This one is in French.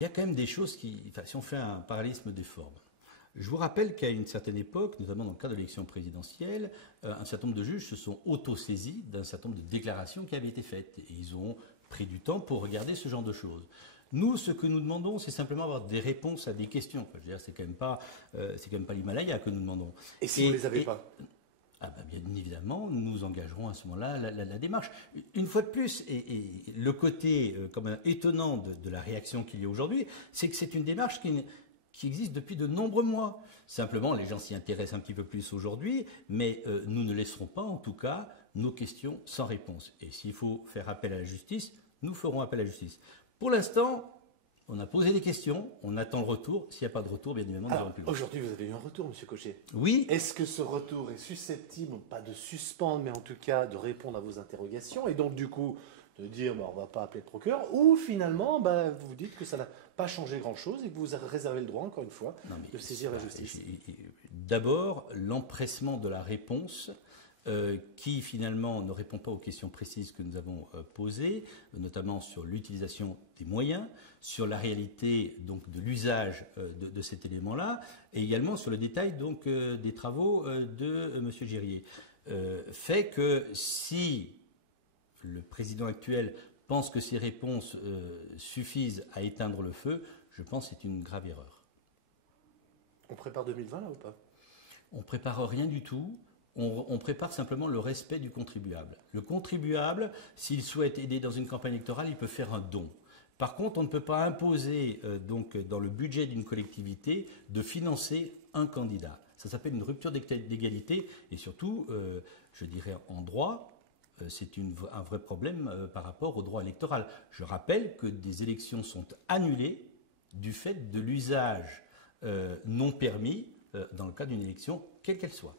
Il y a quand même des choses qui, enfin, si on fait un parallélisme des formes, je vous rappelle qu'à une certaine époque, notamment dans le cadre de l'élection présidentielle, un certain nombre de juges se sont auto-saisis d'un certain nombre de déclarations qui avaient été faites. Et ils ont pris du temps pour regarder ce genre de choses. Nous, ce que nous demandons, c'est simplement avoir des réponses à des questions. Enfin, je veux dire, c'est quand même pas l'Himalaya que nous demandons. Et si vous ne les avez pas? Ah ben bien évidemment, nous nous engagerons à ce moment-là la démarche. Une fois de plus, et le côté quand même étonnant de la réaction qu'il y a aujourd'hui, c'est que c'est une démarche qui existe depuis de nombreux mois. Simplement, les gens s'y intéressent un petit peu plus aujourd'hui, mais nous ne laisserons pas, en tout cas, nos questions sans réponse. Et s'il faut faire appel à la justice, nous ferons appel à la justice. Pour l'instant, on a posé des questions, on attend le retour. S'il n'y a pas de retour, bien évidemment, nous irons plus loin. Aujourd'hui, vous avez eu un retour, M. Cochet. Oui. Est-ce que ce retour est susceptible, pas de suspendre, mais en tout cas de répondre à vos interrogations et donc du coup de dire on ne va pas appeler le procureur, ou finalement vous dites que ça n'a pas changé grand-chose et que vous avez réservé le droit, encore une fois, de saisir la justice? D'abord, l'empressement de la réponse qui finalement ne répond pas aux questions précises que nous avons posées, notamment sur l'utilisation des moyens, sur la réalité donc de l'usage de cet élément-là, et également sur le détail donc des travaux de M. Gérier, fait que si le président actuel pense que ces réponses suffisent à éteindre le feu, je pense que c'est une grave erreur. On prépare 2020 là ou pas? On ne prépare rien du tout. On prépare simplement le respect du contribuable. Le contribuable, s'il souhaite aider dans une campagne électorale, il peut faire un don. Par contre, on ne peut pas imposer donc dans le budget d'une collectivité de financer un candidat. Ça s'appelle une rupture d'égalité et surtout, je dirais en droit, c'est un vrai problème par rapport au droit électoral. Je rappelle que des élections sont annulées du fait de l'usage non permis dans le cas d'une élection, quelle qu'elle soit.